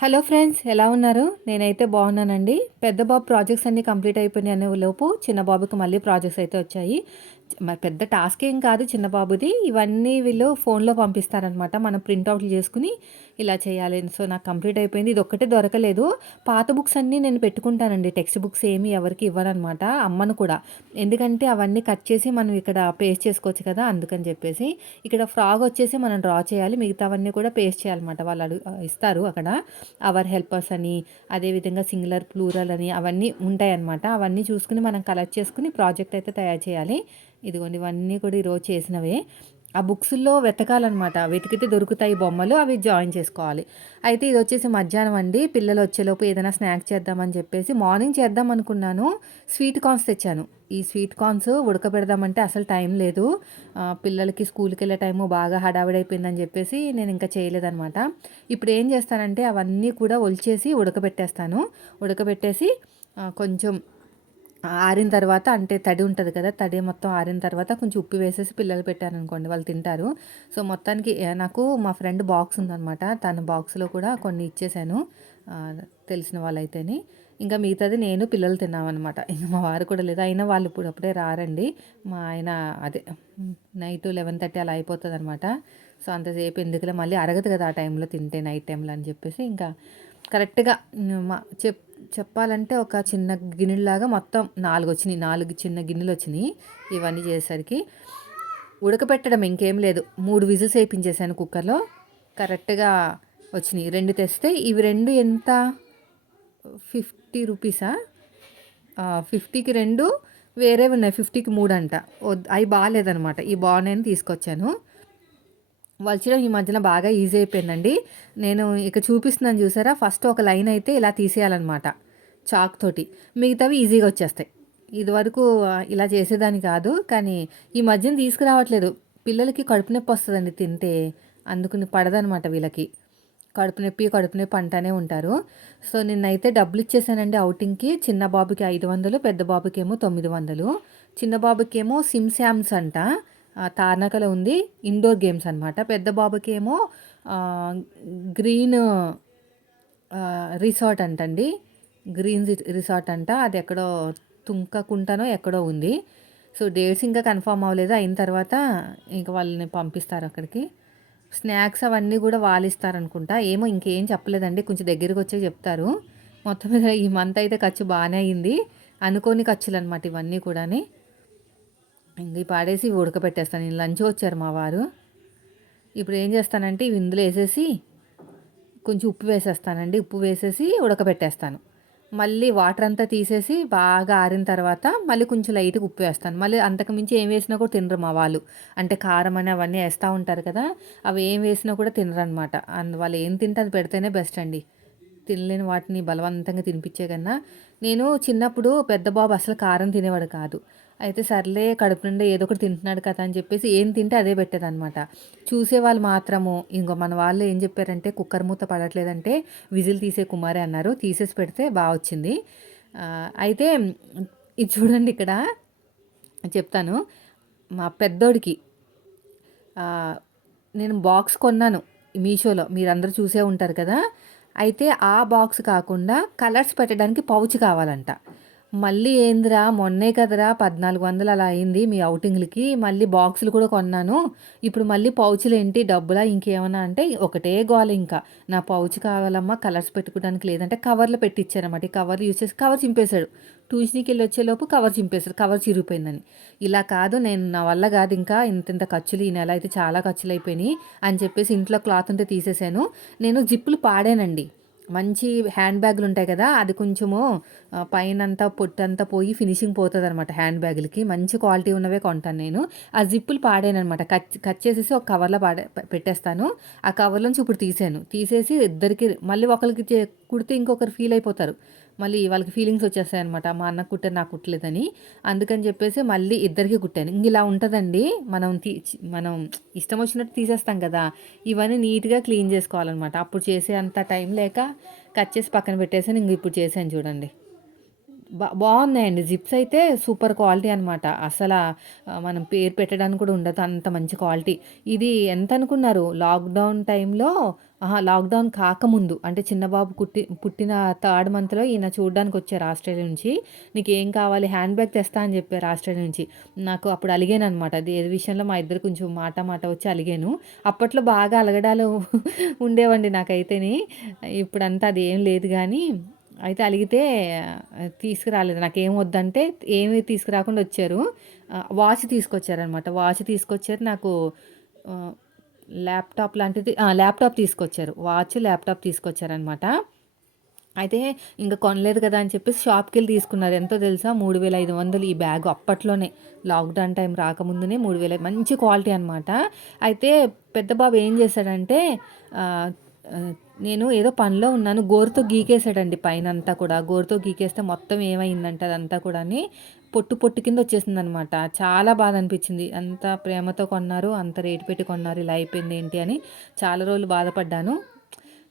Hello friends, ఎలా ఉన్నారు? నేనైతే బాగున్నానండి. పెద్ద బాబు ప్రాజెక్ట్స్ అన్నీ కంప్లీట్ అయిపోయినాయి అనే లోపు చిన్న బాబుకి మళ్ళీ ప్రాజెక్ట్స్ అయితే వచ్చాయి. మరి పెద్ద టాస్క్ ఏం కాదు చిన్న బాబుది. ఇవన్నీ వీళ్ళు ఫోన్లో పంపిస్తారనమాట. మనం ప్రింట్అవుట్లు చేసుకుని ఇలా చేయాలి. సో నాకు కంప్లీట్ అయిపోయింది. ఇది ఒక్కటే దొరకలేదు. పాత బుక్స్ అన్నీ నేను పెట్టుకుంటానండి. టెక్స్ట్ బుక్స్ ఏమి ఎవరికి ఇవ్వననమాట. అమ్మను కూడా. ఎందుకంటే అవన్నీ కట్ చేసి మనం ఇక్కడ పేస్ట్ చేసుకోవచ్చు కదా, అందుకని చెప్పేసి. ఇక్కడ ఫ్రాగ్ వచ్చేసి మనం డ్రా చేయాలి. మిగతావన్నీ కూడా పేస్ట్ చేయాలన్నమాట. వాళ్ళు ఇస్తారు అక్కడ అవర్ హెల్పర్స్ అని, అదేవిధంగా సింగులర్ ప్లూరల్ అని అవన్నీ ఉంటాయన్నమాట. అవన్నీ చూసుకుని మనం కలెక్ట్ చేసుకుని ప్రాజెక్ట్ అయితే తయారు చేయాలి. ఇదిగోండి ఇవన్నీ కూడా ఈరోజు చేసినవే. ఆ బుక్స్‌లో వెతకాలనమాట. వెతికితే దొరుకుతాయి బొమ్మలు. అవి జాయిన్ చేసుకోవాలి. అయితే ఇదొచ్చేసి మధ్యాహ్నం అండి. పిల్లలు వచ్చేలోపు ఏదైనా స్నాక్ చేద్దామని చెప్పేసి మార్నింగ్ చేద్దాం అనుకున్నాను. స్వీట్ కార్న్స్ తెచ్చాను. ఈ స్వీట్ కార్న్స్ ఉడకబెడదామంటే అసలు టైం లేదు. పిల్లలకి స్కూల్‌కెళ్ళే టైము బాగా హడావిడైపోయిందని చెప్పేసి నేను ఇంకా చేయలేదనమాట. ఇప్పుడు ఏం చేస్తానంటే అవన్నీ కూడా ఒలిచేసి ఉడకబెట్టేస్తాను. ఉడకబెట్టేసి కొంచెం ఆరిన తర్వాత, అంటే తడి ఉంటది కదా, తడి మొత్తం ఆరిన తర్వాత కొంచెం ఉప్పు వేసేసి పిల్లలు పెట్టాననుకోండి వాళ్ళు తింటారు. సో మొత్తానికి నాకు మా ఫ్రెండ్ బాక్స్ ఉందనమాట. తన బాక్స్‌లో కూడా కొన్ని ఇచ్చేసాను. తెలిసిన వాళ్ళైతేని. ఇంకా మిగతాది నేను పిల్లలు తిన్నామనమాట. ఇంక మా వారు కూడా లేదు. అయినా వాళ్ళు ఇప్పుడప్పుడే రారండి. మా ఆయన అదే నైట్ 11:30 అలా అయిపోతదనమాట. సో అంతసేపు ఎందుకులే, మళ్ళీ అరగదు కదా ఆ టైంలో తింటే, నైట్ టైంలో అని చెప్పేసి ఇంకా కరెక్ట్‌గా మా చెప్పాలంటే ఒక చిన్న గిన్నెలాగా మొత్తం 4 వచ్చినాయి. 4 చిన్న గిన్నెలొచ్చినాయి. ఇవన్నీ చేసేసరికి. ఉడకపెట్టడం ఇంకేం లేదు. 3 విజిల్స్ ఏపించేసాను కుక్కర్‌లో. కరెక్ట్‌గా వచ్చినాయి. 2 తెస్తే ఇవి 2 ఎంత, 50 రూపీసా? 50కి 2, వేరేవి ఉన్నాయి 50కి 3 అంట. అయి బాలేదనమాట. ఇవి బాగున్నాయని తీసుకొచ్చాను. వలచడం ఈ మధ్యన బాగా ఈజీ అయిపోయిందండి. నేను ఇక చూపిస్తున్నాను చూసారా? ఫస్ట్ ఒక లైన్ అయితే ఇలా తీసేయాలనమాట చాక్ తోటి. మిగతావి ఈజీగా వచ్చేస్తాయి. ఇదివరకు ఇలా చేసేదాన్ని కాదు. కానీ ఈ మధ్యన తీసుకురావట్లేదు. పిల్లలకి కడుపు నొప్పి వస్తదండి తింటే. అందుకని పడదనమాట వీళ్ళకి. కడుపు నొప్పి అంటానే ఉంటారు. సో నిన్నైతే డబ్బులు ఇచ్చేసానండి ఔటింగ్‌కి. చిన్న బాబుకి 500, పెద్ద బాబుకేమో 900. చిన్న బాబుకేమో సిమ్ శామ్స్ అంట. తార్నాకలో ఉంది. ఇండోర్ గేమ్స్ అనమాట. పెద్ద బాబుకేమో ఆహ్, గ్రీన్ రిసార్ట్ అంటండి. గ్రీన్ రిసార్ట్ అంట. అదెక్కడో తుంకకుంటనో ఎక్కడో ఉంది. సో డేట్స్ ఇంకా కన్ఫర్మ్ అవ్వలేదు. అయిన తర్వాత ఇంక వాళ్ళని పంపిస్తారక్కడికి. స్నాక్స్ అవన్నీ గూడా వాళ్ళిస్తారనుకుంటా. ఏమో ఇంకేం చెప్పలేదండి. కొంచెం దగ్గరికొచ్చాక చెప్తారు. మొత్తం మీద ఈ మంత్ అయితే ఖర్చు బానే అయింది. అనుకోని ఖర్చులనమాట ఇవన్నీ కూడాని. ఇంక ఇవి పాడేసి ఇవి ఉడకబెట్టేస్తాను. నేను లంచ్‌కి వచ్చారు మా వారు. ఇప్పుడు ఏం చేస్తానంటే ఇవి ఇందులో ఏసేసి కొంచెం ఉప్పు వేసేస్తానండి. ఉప్పు వేసేసి ఉడకబెట్టేస్తాను. మళ్ళీ వాటర్ అంతా తీసేసి బాగా ఆరిన తర్వాత మళ్ళీ కొంచెం లైట్‌గా ఉప్పు వేస్తాను. మళ్ళీ అంతకు మించి ఏం వేసినా కూడా తినరు మా వాళ్ళు. అంటే కారం అని అవన్నీ ఏస్తా ఉంటారు కదా, అవి ఏం వేసినా కూడా తినరనమాట. వాళ్ళు ఏం తింటే అది పెడితేనే బెస్ట్ అండి. తినలేని వాటిని బలవంతంగా తినిపించే కన్నా. నేను చిన్నప్పుడు పెద్ద బాబు అసలు కారం తినేవాడు కాదు. అయితే సర్లే కడుపు నిండా ఏదో ఒకటి తింటున్నాడు కదా అని చెప్పేసి ఏం తింటే అదే పెట్టేదనమాట. చూసేవాళ్ళు మాత్రము ఇంగో మన వాళ్ళు ఏం చెప్పారంటే, కుక్కర్ మూత పడట్లేదంటే విజిల్ తీసే కుమారే అన్నారు. తీసేసి పెడితే బా వచ్చింది. అయితే ఇది చూడండి ఇక్కడ చెప్తాను. మా పెద్దోడికి ఆహ్, నేను బాక్స్ కొన్నాను మీషోలో. మీరందరూ చూసే ఉంటారు కదా! అయితే ఆ బాక్స్ కాకుండా కలర్స్ పెట్టడానికి పౌచ్ కావాలంట. మళ్ళీ ఏందిరా మొన్నే కదరా 1400 అలా అయింది మీ ఔటింగ్‌లకి. మళ్ళీ బాక్సులు కూడా కొన్నాను. ఇప్పుడు మళ్ళీ పౌచులేంటి డబ్బులా ఇంకేమన్నా అంటే ఒకటే గోల ఇంకా. నా పౌచ్ కావాలమ్మా, కలర్స్ పెట్టుకోవడానికి లేదంటే కవర్‌లో పెట్టిచ్చారన్నమాట. ఈ కవర్లు యూజ్ చేసి కవర్ చింపేశాడు. ట్యూషన్‌కెళ్ళి వచ్చేలోపు కవర్ చింపేశాడు. కవర్ చిరిగిపోయిందని. ఇలా కాదు, నేను నా వల్ల కాదు ఇంకా ఇంతింత ఖర్చులు ఈ నెల అయితే చాలా ఖర్చులయిపోయినాయి అని చెప్పేసి ఇంట్లో క్లాత్ ఉంటే తీసేసాను. నేను జిప్పులు పాడానండి. మంచి హ్యాండ్ బ్యాగులు ఉంటాయి కదా, అది కొంచెము పైనంతా పొట్టంతా పోయి ఫినిషింగ్ పోతదనమాట హ్యాండ్ బ్యాగులకి. మంచి క్వాలిటీ ఉన్నవే కొంటాను నేను. ఆ జిప్పులు పాడాననమాట. కట్ కట్ చేసేసి ఒక కవర్‌లో పెట్టేస్తాను. ఆ కవర్‌లోంచి ఇప్పుడు తీసాను. తీసేసి ఇద్దరికి మళ్ళీ ఒకళ్ళకి కుడితే ఇంకొకరు ఫీల్ అయిపోతారు. మళ్ళీ వాళ్ళకి ఫీలింగ్స్ వచ్చేస్తాయనమాట. మా అన్నకు కుట్టారు నాకు కుట్టలేదని. అందుకని చెప్పేసి మళ్ళీ ఇద్దరికీ కుట్టాను. ఇలా ఉంటదండి. మనం ఇష్టం వచ్చినట్టు తీసేస్తాం కదా! ఇవన్నీ నీట్‌గా క్లీన్ చేసుకోవాలనమాట. అప్పుడు చేసే అంత టైం లేక కట్ చేసి పక్కన పెట్టేసాను. ఇప్పుడు చేశాను చూడండి. బావున్నాయండి. జిప్స్ అయితే సూపర్ క్వాలిటీ అనమాట. మనం పేరు పెట్టడానికి కూడా ఉండదు. అంత మంచి క్వాలిటీ. ఇది ఎంతనుకున్నారు? లాక్‌డౌన్ టైంలో లాక్‌డౌన్ కాకముందు అంటే చిన్న బాబు పుట్టిన థర్డ్ మంత్‌లో ఈయన చూడ్డానికొచ్చారు ఆస్ట్రేలియా నుంచి. "నీకేం కావాలి? హ్యాండ్ బ్యాగ్ తెస్తా" అని చెప్పారు ఆస్ట్రేలియా నుంచి. నాకు అప్పుడు అలిగాననమాట. అది ఏది విషయంలో మా ఇద్దరు కొంచెం మాట మాట వచ్చి అలిగాను. అప్పట్లో బాగా అలగడాలు ఉండేవండి నాకైతేని. ఇప్పుడంతా అదేం లేదు గానీ అయితే అలిగితే తీసుకురాలేదు. నాకేం వద్దంటే ఏమి తీసుకురాకుండా వచ్చారు. వాచ్ తీసుకొచ్చారనమాట. వాచ్ తీసుకొచ్చారు. నాకు ఆహ్, ల్యాప్‌టాప్ లాంటిది ల్యాప్‌టాప్ తీసుకొచ్చారు. వాచ్, ల్యాప్‌టాప్ తీసుకొచ్చారనమాట. అయితే ఇంక కొనలేదు కదా అని చెప్పేసి షాప్‌కెళ్ళి తీసుకున్నారు. ఎంతో తెలుసా? 3500 ఈ బ్యాగ్ అప్పట్లోనే. లాక్‌డౌన్ టైం రాకముందునే 3000 మంచి క్వాలిటీ అనమాట. అయితే పెద్ద బాబు ఏం చేశాడంటే ఆహ్, ఆహ్, నేను ఏదో పనిలో ఉన్నాను. గోరుతో గీకేసాడండి పైనంతా కూడా. గోరుతో గీకేస్తే మొత్తం ఏమైందంటే అదంతా కూడాని పొట్టు పొట్టు కింద వచ్చేసిందనమాట. చాలా బాధ అనిపించింది. అంత ప్రేమతో కొన్నారు. అంత రేటు పెట్టి కొన్నారు. ఇలా అయిపోయింది ఏంటి అని చాలా రోజులు బాధపడ్డాను.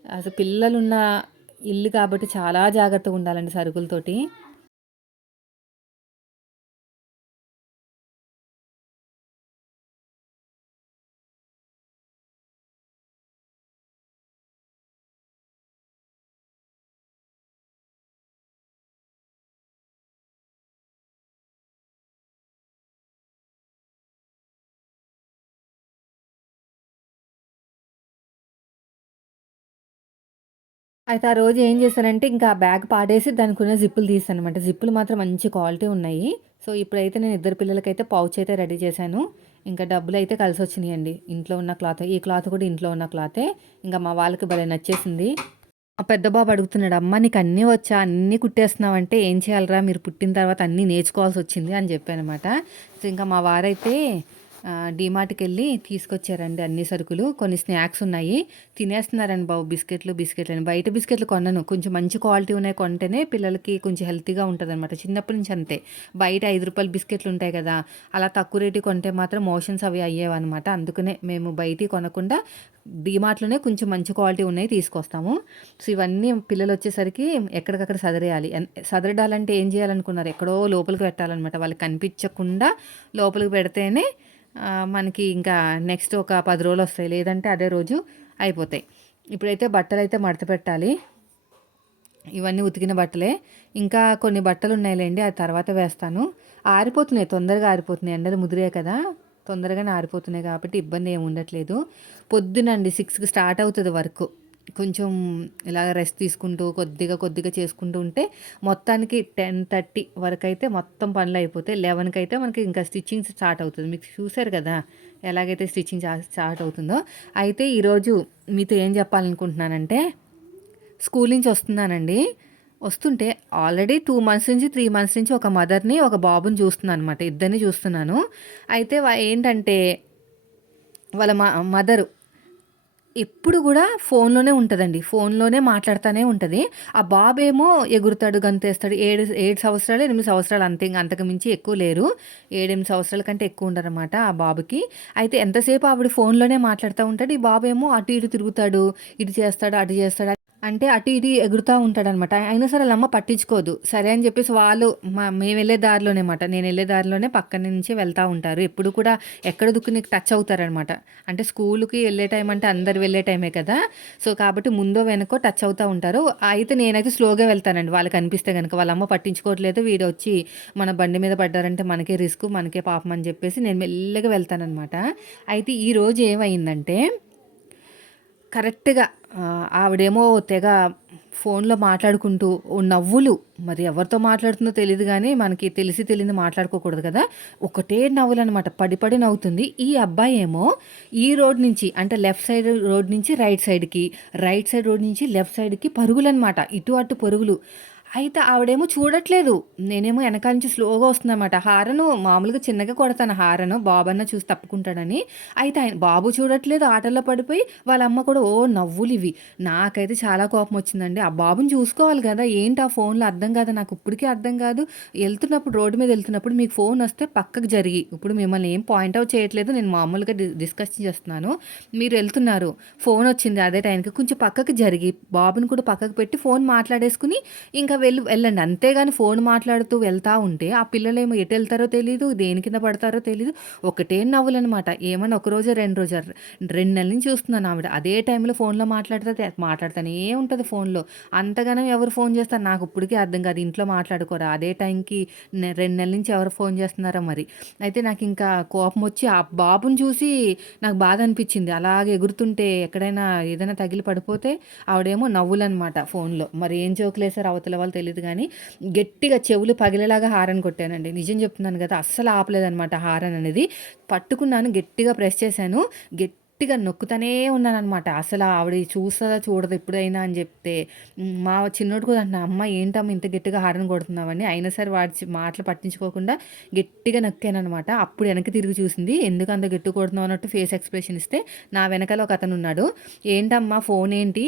అసలు పిల్లలున్న ఇల్లు కాబట్టి చాలా జాగ్రత్తగుండాలండి సరుకులతోటి. అయితే ఆ రోజు ఏం చేశానంటే, ఇంకా ఆ బ్యాగ్ పాడేసి దానికున్న జిప్పులు తీసాననమాట. జిప్పులు మాత్రం మంచి క్వాలిటీ ఉన్నాయి. సో, ఇప్పుడైతే నేను ఇద్దరు పిల్లలకైతే పౌచ్ అయితే రెడీ చేశాను. ఇంకా డబ్బులైతే కలిసొచ్చినియండి. ఇంట్లో ఉన్న క్లాత్. ఈ క్లాత్ కూడా ఇంట్లో ఉన్న క్లాతే. ఇంకా మా వాళ్ళకి భలే నచ్చేసింది. మా పెద్ద బాబు అడుగుతున్నాడు, "అమ్మ నీకన్నీ వచ్చా? అన్నీ కుట్టేస్తున్నావంటే ఏం చేయాలిరా? మీరు పుట్టిన తర్వాత అన్నీ నేర్చుకోవాల్సొచ్చింది" అని చెప్పాననమాట. సో, ఇంకా మా వారైతే డీమార్ట్‌కెళ్ళి తీసుకొచ్చారండి అన్ని సరుకులు. కొన్ని స్నాక్స్ ఉన్నాయి. తినేస్తున్నారండి బాబు బిస్కెట్లని. బయట బిస్కెట్లు కొనను. కొంచెం మంచి క్వాలిటీ ఉన్నాయి కొంటేనే పిల్లలకి కొంచెం హెల్తీగా ఉంటదనమాట. చిన్నప్పటి నుంచి అంతే. బయట రూ. 5 బిస్కెట్లు ఉంటాయి కదా! అలా తక్కువ రేటువి కొంటే మాత్రం మోషన్స్ అవి అయ్యేవనమాట. అందుకనే మేము బయటియి కొనకుండా డీమార్ట్‌లోనే కొంచెం మంచి క్వాలిటీ ఉన్నయి తీసుకొస్తాము. సో, ఇవన్నీ పిల్లలొచ్చేసరికి ఎక్కడికక్కడ సదిరేయాలి. సదరడాలంటే ఏం చేయాలనుకున్నారు? ఎక్కడో లోపలికి పెట్టాలనమాట. వాళ్ళకి కనిపించకుండా లోపలికి పెడితేనే మనకి ఇంకా నెక్స్ట్ ఒక 10 రోజులొస్తాయి. లేదంటే అదే రోజు అయిపోతాయి. ఇప్పుడైతే బట్టలైతే మడత పెట్టాలి. ఇవన్నీ ఉతికిన బట్టలే. ఇంకా కొన్ని బట్టలున్నాయిలెండి. అది తర్వాత వేస్తాను. ఆరిపోతున్నాయి. తొందరగా ఆరిపోతున్నాయి. ఎండలు ముదిరాయి కదా! తొందరగానే ఆరిపోతున్నాయి కాబట్టి ఇబ్బంది ఏమి ఉండట్లేదు. పొద్దునండి 6కి స్టార్ట్ అవుతది వర్కు. కొంచెం ఇలాగ రెస్ట్ తీసుకుంటూ కొద్దిగా చేసుకుంటూ ఉంటే మొత్తానికి 10:30 వరకైతే మొత్తం పనులయిపోతాయి. 11కైతే మనకి ఇంకా స్టిచ్చింగ్ స్టార్ట్ అవుతది. మీకు చూసారు కదా! ఎలాగైతే స్టిచ్చింగ్ స్టార్ట్ అవుతుందో. అయితే ఈరోజు మీతో ఏం చెప్పాలనుకుంటున్నానంటే స్కూల్ నుంచి వస్తున్నానండి. వస్తుంటే ఆల్రెడీ 2 మంత్స్ నుంచి, 3 మంత్స్ నుంచి ఒక మదర్‌ని, ఒక బాబుని చూస్తున్నాననమాట. ఇద్దరిని చూస్తున్నాను. అయితే ఏంటంటే వాళ్ళ మదరు ఎప్పుడు గూడా ఫోన్‌లోనే ఉంటదండి. ఫోన్‌లోనే మాట్లాడుతానే ఉంటది. ఆ బాబేమో ఎగురుతాడు, గంతేస్తాడు. 7 సంవత్సరాలు, 8 సంవత్సరాలు అంతే. ఇంక అంతకు మించి ఎక్కువ లేరు. 7, 8 సంవత్సరాల కంటే ఎక్కువ ఉండరనమాట ఆ బాబుకి. అయితే ఎంతసేపు ఆవిడ ఫోన్‌లోనే మాట్లాడుతా ఉంటాడు. ఈ బాబేమో అటు ఇటు తిరుగుతాడు. ఇటు చేస్తాడు, అటు చేస్తాడు. అంటే అటు ఇటు ఎగురుతా ఉంటాడనమాట. అయినా సరే ఆళ్ళమ్మ పట్టించుకోదు. సరే అని చెప్పేసి వాళ్ళు మేమెళ్ళే దారిలోనే మాట. నేనెళ్ళే దారిలోనే పక్కన నుంచి వెళ్తా ఉంటారు. ఎప్పుడు కూడా ఎక్కడ దుక్కుని టచ్ అవుతారనమాట. అంటే స్కూలుకి వెళ్ళే టైం అంటే అందరు వెళ్ళే టైమే కదా! సో, కాబట్టి ముందో వెనకో టచ్ అవుతా ఉంటారు. అయితే నేనైతే స్లోగా వెళ్తానండి. వాళ్ళకి అనిపిస్తే గనక. వాళ్ళమ్మ పట్టించుకోవట్లేదు. వీడొచ్చి మన బండి మీద పడ్డారంటే మనకే రిస్కు, మనకే పాపం అని చెప్పేసి నేను మెల్లగా వెళ్తాననమాట. అయితే ఈరోజు ఏమైందంటే కరెక్ట్‌గా ఆవిడేమో తెగ ఫోన్‌లో మాట్లాడుకుంటూ ఓ నవ్వులు మరి ఎవరితో మాట్లాడుతుందో తెలీదు గానీ, మనకి తెలిసి తెలియనిది మాట్లాడుకోకూడదు కదా! ఒకటే నవ్వులనమాట. పడి పడి నవ్వుతుంది. ఈ అబ్బాయేమో ఈ రోడ్ నుంచి అంటే లెఫ్ట్ సైడ్ రోడ్ నుంచి రైట్ సైడ్‌కి, రైట్ సైడ్ రోడ్ నుంచి లెఫ్ట్ సైడ్‌కి పరుగులనమాట. ఇటు అటు పరుగులు. అయితే ఆవిడేమో చూడట్లేదు. నేనేమో ఎనకాల నుంచి స్లోగా వస్తుందనమాట. హారను మామూలుగా చిన్నగా కొడతాను హారను. బాబన్నా చూసి తప్పుకుంటాడని. అయితే బాబు చూడట్లేదు. ఆటల్లో పడిపోయి వాళ్ళ అమ్మ కూడా నవ్వులివి. నాకైతే చాలా కోపమొచ్చిందండి. ఆ బాబుని చూసుకోవాలి గదా! ఏంటి ఆ ఫోన్‌లో అర్థం కాదు. నాకిప్పటికీ అర్థం కాదు. రోడ్డు మీద ఎళ్తున్నప్పుడు మీకు ఫోనొస్తే పక్కకు జరిగి ఇప్పుడు మిమ్మల్ని ఏం పాయింట్ ఔట్ చేయట్లేదు. నేను మామూలుగా డిస్కస్ చేస్తున్నాను. మీరు ఎళ్తున్నారు. ఫోనొచ్చింది అదే టైంకి. కొంచెం పక్కకి జరిగి, బాబుని కూడా పక్కకు పెట్టి ఫోన్ మాట్లాడేసుకొని ఇంకా వెళ్ళండి. అంతేగాని ఫోన్ మాట్లాడుతూ వెళ్తా ఉంటే ఆ పిల్లలేమో ఎటెళ్తారో తెలీదు, దేని కింద పడతారో తెలీదు. ఒకటే నవ్వులనమాట. ఏమన్నా ఒక రోజో, 2 రోజా 2 నెలల నుంచి చూస్తున్నాను ఆవిడ. అదే టైంలో ఫోన్‌లో మాట్లాడుతానే ఉంటది ఫోన్‌లో. అంతగనం ఎవరు ఫోన్ చేస్తారు నాకిప్పటికి అర్థం కాదు. ఇంట్లో మాట్లాడుకోరా? అదే టైంకి 2 నెలల నుంచి ఎవరు ఫోన్ చేస్తున్నారో మరి. అయితే నాకింకా కోపమొచ్చి ఆ బాబుని చూసి నాకు బాధ అనిపిచ్చింది. అలాగే ఎగురుతుంటే ఎక్కడైనా ఏదైనా తగిలి పడిపోతే ఆవిడేమో నవ్వులనమాట ఫోన్‌లో. మరి ఏం జోకులేసారో అవతల వాళ్ళు తెలీదు గానీ, గట్టిగా చెవులు పగిలేలాగా హారన్ కొట్టానండి. నిజం చెప్తున్నాను గదా! అస్సలు ఆపలేదనమాట హారన్ అనేది. పట్టుకున్నాను, గట్టిగా ప్రెస్ చేశాను. గట్టిగా నొక్కుతానే ఉన్నాననమాట. అసల ఆవిడ చూస్తదా చూడదా ఇప్పుడైనా అని జెప్తే, మా చిన్నోడు కూడా అంటున్నా, "అమ్మ ఏంటమ్మా ఇంత గట్టిగా హారన్ కొడుతున్నావని." అయినా సరే వాడి మాటలు పట్టించుకోకుండా గట్టిగా నొక్కాననమాట. అప్పుడు వెనక్కి తిరిగి చూసింది. ఎందుకు అంత గట్టిగా కొడుతున్నావు అన్నట్టు ఫేస్ ఎక్స్‌ప్రెషన్ ఇస్తే, నా వెనకాల ఒకతనున్నాడు. "ఏంటమ్మా ఫోనేంటి?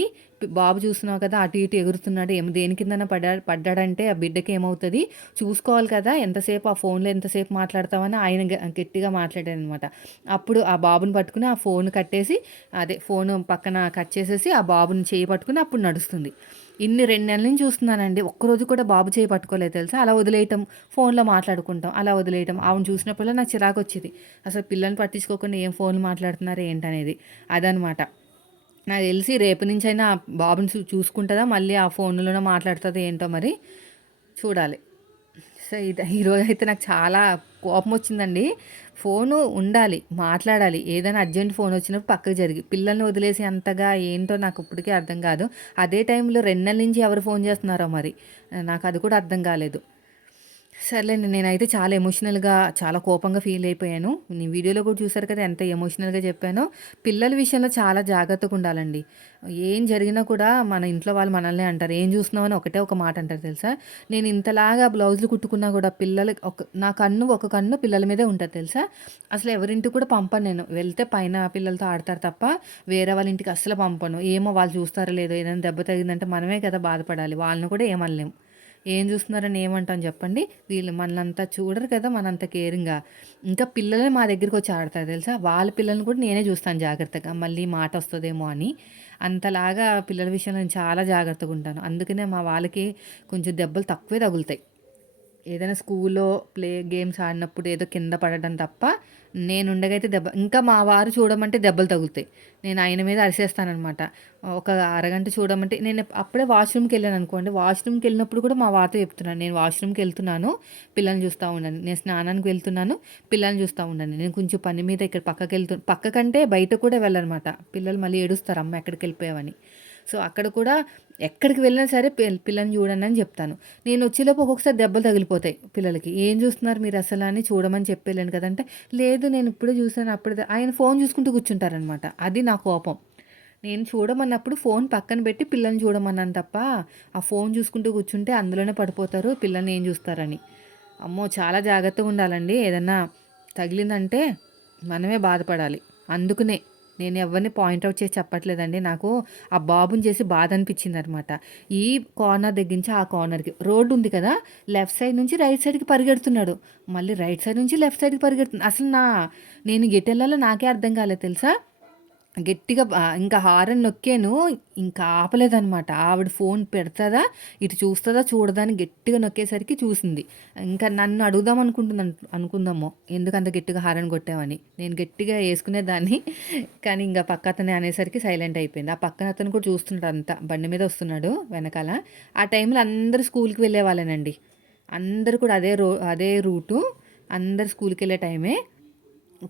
బాబు చూస్తున్నావు కదా! అటు ఇటు ఎగురుతున్నాడు. ఏమో దేని కిందన్నా పడ్డాడంటే ఆ బిడ్డకి ఏమవుతది? చూసుకోవాలి కదా! ఎంతసేపు ఆ ఫోన్‌లో ఎంతసేపు మాట్లాడతావని" ఆయన గట్టిగా మాట్లాడాననమాట. అప్పుడు ఆ బాబుని పట్టుకొని ఆ ఫోన్ కట్టేసి, అదే ఫోను పక్కన కట్ చేసేసి ఆ బాబుని చెయ్యి పట్టుకొని అప్పుడు నడుస్తుంది. ఇన్ని 2 నెలల నుంచి చూస్తున్నానండి. ఒక్కరోజు కూడా బాబు చెయ్యి పట్టుకోలేదు తెలుసా? అలా వదిలేయటం, ఫోన్‌లో మాట్లాడుకుంటాం. అలా వదిలేయటం. ఆమెను చూసినప్పుడల్లా నాకు చిరాకొచ్చేది. అసలు పిల్లల్ని పట్టించుకోకుండా ఏం ఫోన్‌లు మాట్లాడుతున్నారో ఏంటనేది. అదనమాట. నాకు తెలిసి రేపు నుంచైనా ఆ బాబుని చూసుకుంటదా? మళ్ళీ ఆ ఫోన్‌లోనే మాట్లాడుతదో ఏంటో మరి చూడాలి. సో, ఈరోజైతే నాకు చాలా కోపమొచ్చిందండి. ఫోను ఉండాలి, మాట్లాడాలి. ఏదైనా అర్జెంట్ ఫోనొచ్చినప్పుడు పక్కకు జరిగి, పిల్లల్ని వదిలేసి అంతగా ఏంటో నాకిప్పటికీ అర్థం కాదు. అదే టైంలో 2 నెలల నుంచి ఎవరు ఫోను చేస్తున్నారో మరి. నాకది కూడా అర్థం కాలేదు. సర్లేండి. నేనైతే చాలా ఎమోషనల్‌గా, చాలా కోపంగా ఫీల్ అయిపోయాను. వీడియోలో కూడా చూసారు కదా! ఎంత ఎమోషనల్‌గా చెప్పానో. పిల్లల విషయంలో చాలా జాగ్రత్తగుండాలండి. ఏం జరిగినా కూడా మన ఇంట్లో వాళ్ళు మనల్నే అంటారు. "ఏం చూస్తున్నావు?" అని ఒకటే ఒక మాట అంటారు తెలుసా? నేను ఇంతలాగా బ్లౌజులు కుట్టుకున్నా కూడా పిల్లలకి నా కన్ను ఒక కన్ను పిల్లల మీదే ఉంటది తెలుసా? అసలు ఎవరింటికి కూడా పంపను నేను. వెళ్తే పైన పిల్లలతో ఆడతారు తప్ప వేరే వాళ్ళ ఇంటికి అస్సలు పంపను. ఏమో వాళ్ళు చూస్తారో లేదో, ఏదైనా దెబ్బ తగిలిందంటే మనమే కదా బాధపడాలి. వాళ్ళని కూడా ఏమనలేం. ఏం చూస్తున్నారని ఏమంటాం చెప్పండి? వీళ్ళు మనలంతా చూడరు కదా! మనంత కేరింగ్‌గా. ఇంకా పిల్లలే మా దగ్గరికొచ్చి ఆడతారు తెలుసా? వాళ్ళ పిల్లల్ని కూడా నేనే చూస్తాను జాగ్రత్తగా. మళ్ళీ మాటొస్తదేమో అని. అంతలాగా పిల్లల విషయంలో నేను చాలా జాగ్రత్తగుంటాను. అందుకనే మా వాళ్ళకి కొంచెం దెబ్బలు తక్కువే తగులుతాయి. ఏదైనా స్కూల్లో గేమ్స్ ఆడినప్పుడు ఏదో కింద పడడం తప్ప, నేనుండగైతే ఇంకా మా వారు చూడమంటే దెబ్బలు తగులుతాయి. నేను ఆయన మీద అరిసేస్తాననమాట. ఒక అరగంట చూడమంటే నేను అప్పుడే వాష్‌రూమ్‌కెళ్ళాననుకోండి, వాష్‌రూమ్‌కెళ్ళినప్పుడు కూడా మా వారితో చెప్తున్నాను. నేను వాష్‌రూమ్‌కెళ్తున్నాను, పిల్లల్ని చూస్తా ఉండండి. నేను స్నానానికి వెళ్తున్నాను, పిల్లల్ని చూస్తా ఉండండి. నేను కొంచెం పని మీద ఇక్కడ పక్కకంటే బయట కూడా వెళ్ళనమాట. పిల్లలు మళ్ళీ ఏడుస్తారు, అమ్మ ఎక్కడికెళ్ళిపోయావని. సో, అక్కడ కూడా ఎక్కడికి వెళ్ళినా సరే పిల్లని చూడండి అని చెప్తాను. నేనొచ్చేలోపు ఒక్కొక్కసారి దెబ్బలు తగిలిపోతాయి పిల్లలకి. "ఏం చూస్తున్నారు మీరసల" అని చూడమని చెప్పెళ్ళాను కదంటే, "లేదు నేనిప్పుడే చూసాను అప్పుడే" ఆయన ఫోను చూసుకుంటూ కూర్చుంటారనమాట. అది నా కోపం. నేను చూడమన్నప్పుడు ఫోను పక్కన పెట్టి పిల్లని చూడమన్నాను తప్ప, ఆ ఫోను చూసుకుంటూ కూర్చుంటే అందులోనే పడిపోతారు. పిల్లల్ని ఏం చూస్తారని. అమ్మో! చాలా జాగ్రత్తగుండాలండి. ఏదన్నా తగిలిందంటే మనమే బాధపడాలి. అందుకనే నేను ఎవరిని పాయింట్ ఔట్ చేసి చెప్పట్లేదండి. నాకు ఆ బాబుని చేసి బాధ అనిపించిందనమాట. ఈ కార్నర్ దగ్గర నుంచి ఆ కార్నర్‌కి రోడ్డు ఉంది కదా! లెఫ్ట్ సైడ్ నుంచి రైట్ సైడ్‌కి పరిగెడుతున్నాడు. మళ్ళీ రైట్ సైడ్ నుంచి లెఫ్ట్ సైడ్‌కి పరిగెడుతున్నా. అసలు నేను ఎటెళ్ళాలో నాకే అర్థం కాలేదు తెలుసా? గట్టిగా ఇంకా హారన్ నొక్కాను. ఇంకా ఆపలేదనమాట. ఆవిడ ఫోన్ పెడతదా, ఇటు చూస్తదా, చూడదా అని గట్టిగా నొక్కేసరికి చూసింది. ఇంకా నన్ను అడుగుదాం అనుకుందాము. ఎందుకంత గట్టిగా హారన్ కొట్టావని. నేను గట్టిగా యేసుకునేదాన్ని. కానీ ఇంక పక్కతనే అనేసరికి సైలెంట్ అయిపోయింది. ఆ పక్కన అతను కూడా చూస్తున్నాడు అంతా. బండి మీద వస్తున్నాడు వెనకాల. ఆ టైంలో అందరూ స్కూల్‌కి వెళ్ళేవాళ్ళేనండి. అందరూ కూడా అదే రూటు. అందరూ స్కూల్‌కెళ్ళే టైమే.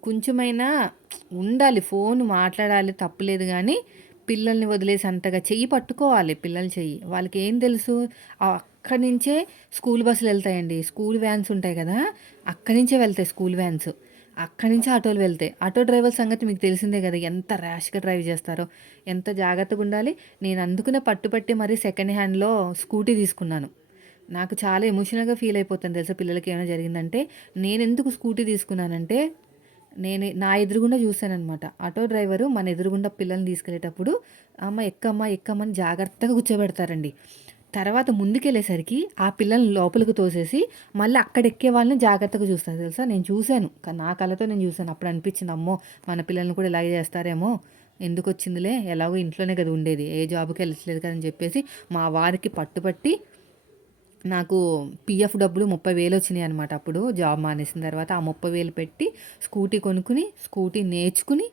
కొంచెమైనా ఉండాలి. ఫోను మాట్లాడాలి తప్పులేదు గానీ, పిల్లల్ని వదిలేసి అంతగా చెయ్యి పట్టుకోవాలి పిల్లల చెయ్యి. వాళ్ళకేం తెలుసు? అక్కడి నుంచే స్కూల్ బస్సులెళ్తాయండి. స్కూల్ వ్యాన్స్ ఉంటాయి గదా! అక్కడి నుంచే వెళ్తాయి స్కూల్ వ్యాన్స్. అక్కడి నుంచే ఆటోలు వెళ్తాయి. ఆటో డ్రైవర్ సంగతి మీకు తెలిసిందే గదా! ఎంత ర్యాష్‌గా డ్రైవ్ జేస్తారో. ఎంత జాగ్రత్తగుండాలి. నేను అందుకనే పట్టుపట్టి మరీ సెకండ్ హ్యాండ్‌లో స్కూటీ తీసుకున్నాను. నాకు చాలా ఎమోషనల్‌గా ఫీల్ అయిపోతాను తెలుసా పిల్లలకేమైనా జరిగిందంటే. నేనెందుకు స్కూటీ తీసుకున్నానంటే నా ఎదురుగుండా చూసాననమాట. ఆటో డ్రైవరు మన ఎదురుగుండా పిల్లల్ని తీసుకెళ్ళేటప్పుడు, "అమ్మ ఎక్కమ్మా, ఎక్కమ్మా" అని జాగ్రత్తగా కూర్చోబెడతారండి. తర్వాత ముందుకెళ్ళేసరికి ఆ పిల్లల్ని లోపలికి తోసేసి, మళ్ళీ అక్కడెక్కే వాళ్ళని జాగ్రత్తగా చూస్తారు తెలుసా? నేను చూసాను. నా కళ్ళతో నేను చూసాను. అప్పుడు అనిపించింది, అమ్మో! మన పిల్లల్ని కూడా ఇలాగే చేస్తారేమో! ఎందుకొచ్చిందిలే, ఎలాగో ఇంట్లోనే కదా ఉండేది. ఏ జాబ్‌కి వెళ్ళట్లేదు కదా అని చెప్పేసి, మా వారికి పట్టుపట్టి నాకు పీఎఫ్ డబ్బులు 30,000 వచ్చినాయనమాట అప్పుడు జాబ్ మానేసిన తర్వాత. ఆ 30,000 పెట్టి స్కూటీ కొనుక్కొని, స్కూటీ నేర్చుకుని,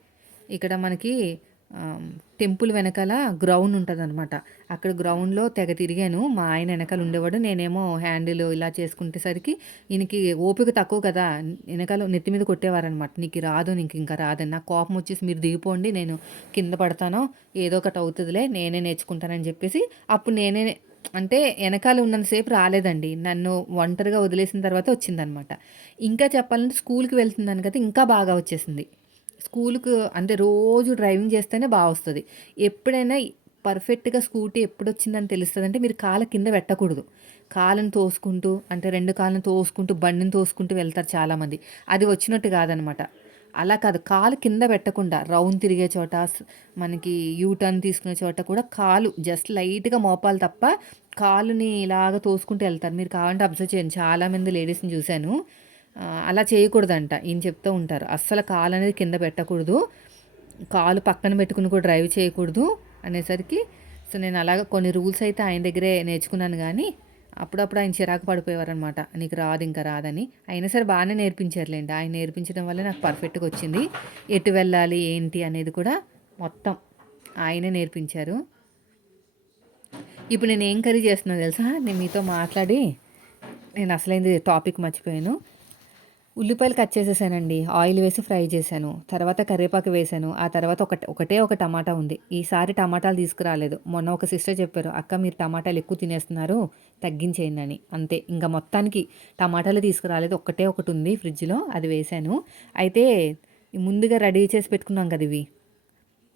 ఇక్కడ మనకి టెంపుల్ వెనకాల గ్రౌండ్ ఉంటదనమాట. అక్కడ గ్రౌండ్‌లో తెగ తిరిగాను. మా ఆయన ఎనకాల ఉండేవాడు. నేనేమో హ్యాండిల్ ఇలా చేసుకునేసరికి ఈయనకి ఓపిక తక్కువ కదా! ఎనకాల నెత్తి మీద కొట్టేవారనమాట. "నీకు రాదు, నీకింకా రాదని." నాకు కోపం వచ్చేసి, "మీరు దిగిపోండి. నేను కింద పడతాను. ఏదో ఒకటి అవుతదిలే. నేనే నేర్చుకుంటానని" చెప్పేసి అప్పుడు నేనే అంటే ఎనకాల ఉన్నంత సేపు రాలేదండి. నన్ను ఒంటరిగా వదిలేసిన తర్వాత వచ్చిందనమాట. ఇంకా చెప్పాలంటే స్కూలుకి వెళ్తున్నాను కదా! ఇంకా బాగా వచ్చేసింది. స్కూలుకు అంటే రోజు డ్రైవింగ్ చేస్తేనే బా వస్తది. ఎప్పుడైనా పర్ఫెక్ట్‌గా స్కూటీ ఎప్పుడొచ్చిందని తెలుస్తదంటే మీరు కాళ్ళ కింద పెట్టకూడదు. కాళ్ళని తోసుకుంటూ అంటే 2 కాళ్ళని తోసుకుంటూ, బండిని తోసుకుంటూ వెళ్తారు చాలామంది. అది వచ్చినట్టు కాదనమాట. అలా కాదు. కాలు కింద పెట్టకుండా రౌండ్ తిరిగే చోట, మనకి యూ టర్న్ తీసుకునే చోట కూడా కాలు జస్ట్ లైట్‌గా మోపాలి తప్ప, కాలుని ఇలాగ తోసుకుంటూ ఎళ్తారు. మీరు కావాలంటే అబ్జర్వ్ చేయండి. చాలామంది లేడీస్‌ని చూశాను. అలా చేయకూడదంట. ఈయన చెప్తూ ఉంటారు. అస్సలు కాలనేది కింద పెట్టకూడదు. కాలు పక్కన పెట్టుకొని కూడా డ్రైవ్ చేయకూడదు అనేసరికి, సో, నేను అలాగ కొన్ని రూల్స్ అయితే ఆయన దగ్గరే నేర్చుకున్నాను గానీ, అప్పుడప్పుడు ఆయన చిరాకు పడిపోయేవారనమాట. "నీకు రాదు, ఇంక రాదని." అయినా సరే బానే నేర్పించారులెండి. ఆయన నేర్పించడం వల్లే నాకు పర్ఫెక్ట్‌గా వచ్చింది. ఎటు వెళ్ళాలి, ఏంటి అనేది కూడా మొత్తం ఆయనే నేర్పించారు. ఇప్పుడు నేనేం కర్రీ చేస్తున్నానో తెలుసా? నేను మీతో మాట్లాడి నేను అసలైంది టాపిక్ మర్చిపోయాను. ఉల్లిపాయలు కట్ చేసేసానండి. ఆయిల్ వేసి ఫ్రై చేశాను. తర్వాత కరివేపాకు వేశాను. ఆ తర్వాత ఒకటే ఒక టమాటా ఉంది. ఈసారి టమాటాలు తీసుకురాలేదు. మొన్న ఒక సిస్టర్ చెప్పారు, "అక్క మీరు టమాటాలు ఎక్కువ తినేస్తున్నారు. తగ్గించేయండి" అని. అంతే. ఇంక మొత్తానికి టమాటాలు తీసుకురాలేదు. ఒక్కటే ఒకటుంది ఫ్రిడ్జ్‌లో. అది వేశాను. అయితే ముందుగా రెడీ చేసి పెట్టుకున్నాం కదా ఇవి.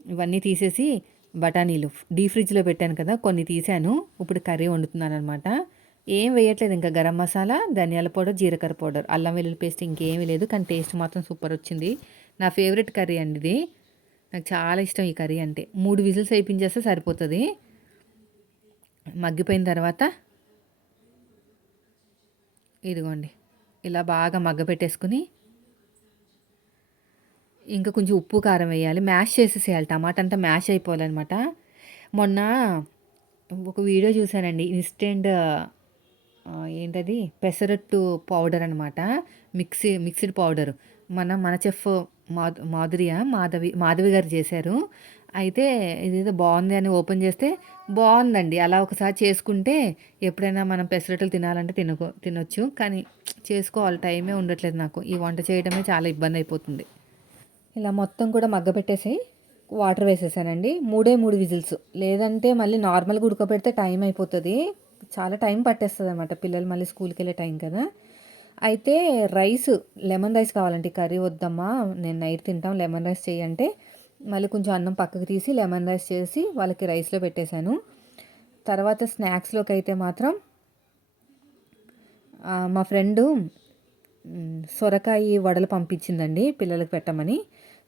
ఇవన్నీ తీసేసి బఠానీలు ఫ్రిడ్జ్‌లో పెట్టాను కదా! కొన్ని తీశాను. ఇప్పుడు కర్రీ వండుతున్నాననమాట. ఏం వేయట్లేదు ఇంకా గరం మసాలా, ధనియాల పౌడర్, జీలకర్ర పౌడర్, అల్లం వెల్లుల్లి పేస్ట్ ఇంకేమీ లేదు. కానీ టేస్ట్ మాత్రం సూపరొచ్చింది. నా ఫేవరెట్ కర్రీ అండి ఇది. నాకు చాలా ఇష్టం ఈ కర్రీ అంటే. 3 విజిల్స్ ఏపించేస్తే సరిపోతది. మగ్గిపోయిన తర్వాత ఇదిగోండి ఇలా బాగా మగ్గపెట్టేసుకొని, ఇంకా కొంచెం ఉప్పు, కారం వేయాలి. మ్యాష్ చేసేసేయాలి. టమాటా అంతా మ్యాష్ అయిపోవాలనమాట. మొన్న ఒక వీడియో చూసానండి. ఇన్‌స్టంట్ ఏంటది పెసరట్టు పౌడర్ అనమాట. Mixed powder. మన చెఫ్ మాధవి గారు చేశారు. అయితే ఇదేదో బావుంది అని ఓపెన్ చేస్తే బావుందండి. అలా ఒకసారి చేసుకుంటే ఎప్పుడైనా మనం పెసరట్లు తినాలంటే తినొచ్చు. కానీ చేసుకోవాలి, టైమే ఉండట్లేదు నాకు. ఈ వంట చేయడమే చాలా ఇబ్బందయిపోతుంది. ఇలా మొత్తం కూడా మగ్గపెట్టేసి వాటర్ వేసేసానండి. 3 విజిల్స్. లేదంటే మళ్ళీ నార్మల్‌గా ఉడకబెడితే టైం అయిపోతది. చాలా టైం పట్టేస్తదనమాట. పిల్లలు మళ్ళీ స్కూల్‌కెళ్ళే టైం కదా! అయితే లెమన్ రైస్ కావాలంటే కర్రీ వద్దమ్మా, నేను నైట్ తింటాం, లెమన్ రైస్ చెయ్యంటే, మళ్ళీ కొంచెం అన్నం పక్కకు తీసి లెమన్ రైస్ చేసి వాళ్ళకి రైస్‌లో పెట్టేశాను. తర్వాత స్నాక్స్‌లోకైతే మాత్రం మా ఫ్రెండు సొరకాయి వడలు పంపించిందండి పిల్లలకి పెట్టమని.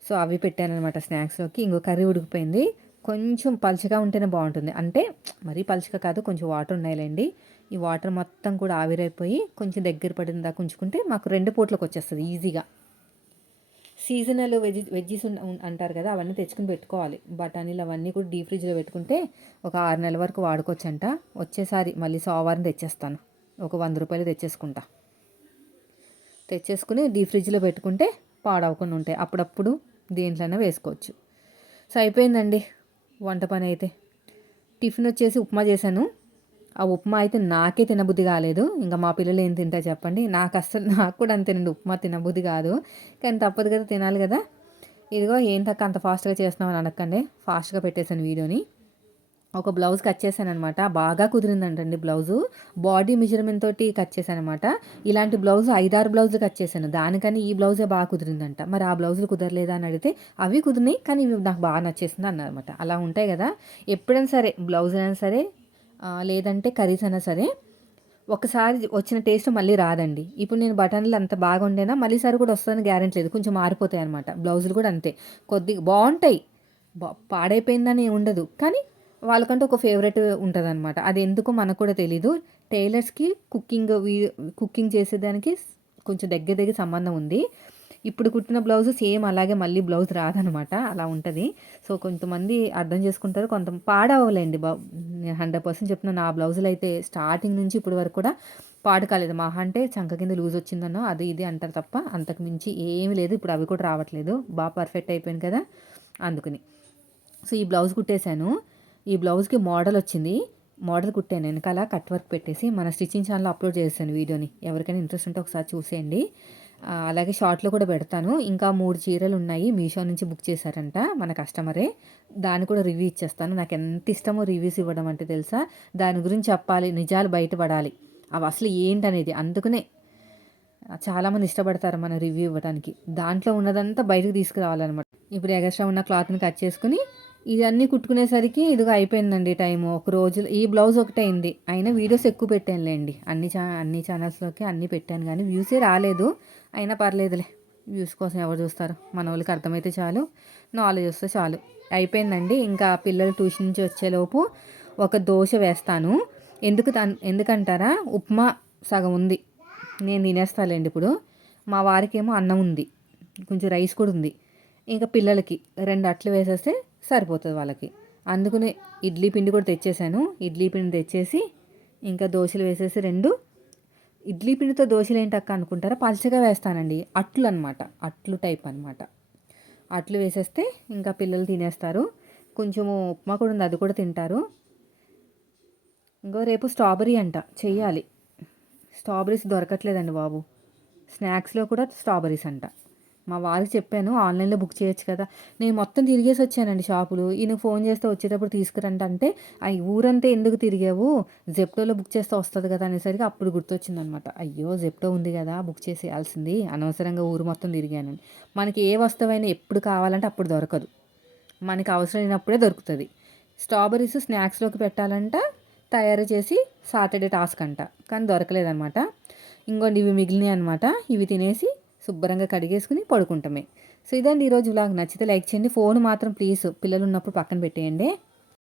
సో, అవి పెట్టాననమాట స్నాక్స్‌లోకి. ఇంగో కర్రీ ఉడికిపోయింది. కొంచెం పలుచగా ఉంటేనే బావుంటుంది. అంటే మరీ పలుచగా కాదు, కొంచెం వాటర్ ఉన్నాయిలెండి. ఈ వాటర్ మొత్తం కూడా ఆవిరైపోయి కొంచెం దగ్గర పడిన దాకా ఉంచుకుంటే మాకు 2 పూటలకొచ్చేస్తది ఈజీగా. సీజనల్ వెజ్జీస్ అంటారు కదా! అవన్నీ తెచ్చుకొని పెట్టుకోవాలి. బఠానీలు అవన్నీ కూడా డీప్ ఫ్రిడ్జ్‌లో పెట్టుకుంటే ఒక 6 నెలల వరకు వాడుకోవచ్చంట. వచ్చేసారి మళ్ళీ సోమవారం తెచ్చేస్తాను. ఒక ₹100 తెచ్చేసుకుంటా. తెచ్చేసుకొని డీప్ ఫ్రిడ్జ్‌లో పెట్టుకుంటే పాడవకుండా ఉంటాయి. అప్పుడప్పుడు దేంట్లోనే వేసుకోవచ్చు. సో, అయిపోయిందండి వంట పనైతే. టిఫిన్ వచ్చేసి ఉప్మా చేశాను. ఆ ఉప్మా అయితే నాకే తినబుద్ధి కాలేదు. ఇంక మా పిల్లలు ఏం తింటారు చెప్పండి. నాకు కూడా అంతేనండి, ఉప్మా తినబుద్ధి కాదు. కానీ తప్పదు కదా, తినాలి కదా! ఇదిగో ఏంటక్క అంత ఫాస్ట్‌గా చేస్తున్నావు అని అనకండి. ఫాస్ట్‌గా పెట్టేశాను వీడియోని. ఒక బ్లౌజ్ కట్ చేశాననమాట. బాగా కుదిరిందంటండి బ్లౌజు. బాడీ మెజర్‌మెంట్ తోటి కట్ చేశాననమాట. ఇలాంటి బ్లౌజ్ 5, 6 బ్లౌజులు కట్ చేశాను. దానికని ఈ బ్లౌజే బాగా కుదిరిందంట. మరి ఆ బ్లౌజులు కుదరలేదా అని అడిగితే, అవి కుదిరినాయి కానీ ఇవి నాకు బాగా నచ్చేసింది అన్నారనమాట. అలా ఉంటాయి కదా! ఎప్పుడైనా సరే బ్లౌజ్ అయినా సరే, లేదంటే కర్రీస్ అయినా సరే, ఒకసారి వచ్చిన టేస్ట్ మళ్ళీ రాదండి. ఇప్పుడు నేను బఠానీలు అంత బాగా వండానా మళ్ళీసారి కూడా వస్తదని గ్యారంటీ లేదు. కొంచెం మారిపోతాయనమాట. బ్లౌజులు కూడా అంతే. కొద్దిగా బావుంటాయి. పాడైపోయిందని ఉండదు. కానీ వాళ్ళకంటూ ఒక ఫేవరెట్ ఉంటదనమాట. అది ఎందుకో మనకు కూడా తెలీదు. టైలర్స్‌కి కుకింగ్ చేసేదానికి కొంచెం దగ్గర దగ్గర సంబంధం ఉంది. ఇప్పుడు కుట్టిన బ్లౌజ్ సేమ్ అలాగే మళ్ళీ బ్లౌజ్ రాదనమాట. అలా ఉంటది. సో, కొంతమంది అర్థం చేసుకుంటారు. పాడవ్వలేండి. 100% చెప్తున్నా. నా బ్లౌజులైతే స్టార్టింగ్ నుంచి ఇప్పటి వరకు కూడా పాడు కాలేదు. మహా అంటే చంక కింద లూజ్ వచ్చిందనో అది ఇది అంటారు తప్ప అంతకు మించి ఏమీ లేదు. ఇప్పుడు అవి కూడా రావట్లేదు. పర్ఫెక్ట్ అయిపోయింది కదా! అందుకని. సో, ఈ బ్లౌజ్ కుట్టేశాను. ఈ బ్లౌజ్‌కి మోడల్ వచ్చింది. మోడల్ కుట్టాను. వెనకాల కట్ వర్క్ పెట్టేసి మన స్టిచ్చింగ్ ఛానెల్‌లో అప్లోడ్ చేసేసాను వీడియోని. ఎవరికైనా ఇంట్రెస్ట్ ఉంటే ఒకసారి చూసేయండి. అలాగే షార్ట్‌లో కూడా పెడతాను. ఇంకా 3 చీరలున్నాయి. మీషో నుంచి బుక్ చేశారంట మన కస్టమరే. దాన్ని కూడా రివ్యూ ఇచ్చేస్తాను. నాకెంత ఇష్టమో రివ్యూస్ ఇవ్వడం అంటే తెలుసా? దాని గురించి చెప్పాలి. నిజాలు బయటపడాలి. అవి అసలు ఏంటనేది. అందుకనే చాలామంది ఇష్టపడతారు మన రివ్యూ ఇవ్వడానికి. దాంట్లో ఉన్నదంతా బయటకు తీసుకురావాలనమాట. ఇప్పుడు ఎగస్ట్రా ఉన్న క్లాత్‌ని కట్ చేసుకొని ఇవన్నీ కుట్టుకునేసరికి ఇదిగో అయిపోయిందండి టైము. ఒక రోజులో ఈ బ్లౌజ్ ఒకటే అయింది. అయినా వీడియోస్ ఎక్కువ పెట్టానులేండి. అన్ని ఛానల్స్‌లోకి అన్నీ పెట్టాను గానీ వ్యూసే రాలేదు. అయినా పర్లేదులే. వ్యూస్ కోసం ఎవరు చూస్తారు? మనోళ్ళకి అర్థమైతే చాలు. నాలెడ్జ్ వస్తే చాలు. అయిపోయిందండి. ఇంకా పిల్లలు ట్యూషన్ నుంచి వచ్చేలోపు ఒక దోస వేస్తాను. ఎందుకంటారా? ఉప్మా సగం ఉంది. నేను తినేస్తాలేండి ఇప్పుడు. మా వారికేమో అన్నం ఉంది. కొంచెం రైస్ కూడా ఉంది. ఇంకా పిల్లలకి 2 అట్లు వేసేస్తే సరిపోతుంది వాళ్ళకి. అందుకనే ఇడ్లీ పిండి కూడా తెచ్చేసాను. ఇడ్లీ పిండి తెచ్చేసి ఇంకా దోసలు వేసేసి 2 ఇడ్లీ పిండితో దోసలేంటక్క అనుకుంటారా? పలచగా వేస్తానండి. అట్లు అనమాట. అట్లు టైప్ అనమాట. అట్లు వేసేస్తే ఇంకా పిల్లలు తినేస్తారు. కొంచెము ఉప్మా కూడా ఉంది. అది కూడా తింటారు. ఇంకో రేపు స్ట్రాబెర్రీ అంట చెయ్యాలి. స్ట్రాబెర్రీస్ దొరకట్లేదండి బాబు. స్నాక్స్‌లో కూడా స్ట్రాబెర్రీస్ అంట. మా వారికి చెప్పాను ఆన్లైన్‌లో బుక్ చేయొచ్చు కదా! నేను మొత్తం తిరిగేసి వచ్చానండి షాపులు. ఈయనకి ఫోన్ చేస్తే వచ్చేటప్పుడు తీసుకురండి అంటే, ఊరంతా ఎందుకు తిరిగావు? జెప్టోలో బుక్ చేస్తే వస్తది కదా! అనేసరికి అప్పుడు గుర్తొచ్చిందనమాట. అయ్యో! జెప్టో ఉంది కదా! బుక్ చేసేయాల్సింది. అనవసరంగా ఊరు మొత్తం తిరిగానని. మనకి ఏ వస్తువైనా ఎప్పుడు కావాలంటే అప్పుడు దొరకదు. మనకి అవసరమైనప్పుడే దొరుకుతది. స్ట్రాబెర్రీస్ స్నాక్స్‌లోకి పెట్టాలంట తయారు చేసి సాటర్డే టాస్క్ అంట. కానీ దొరకలేదనమాట. ఇంగోండి ఇవి మిగిలినాయి అనమాట. ఇవి తినేసి శుభ్రంగా కడిగేసుకుని పడుకుంటమే. సో, ఇదండి ఈరోజు వ్లాగ్. నచ్చితే లైక్ చేయండి. ఫోన్ మాత్రం ప్లీజ్ పిల్లలున్నప్పుడు పక్కన పెట్టేయండి.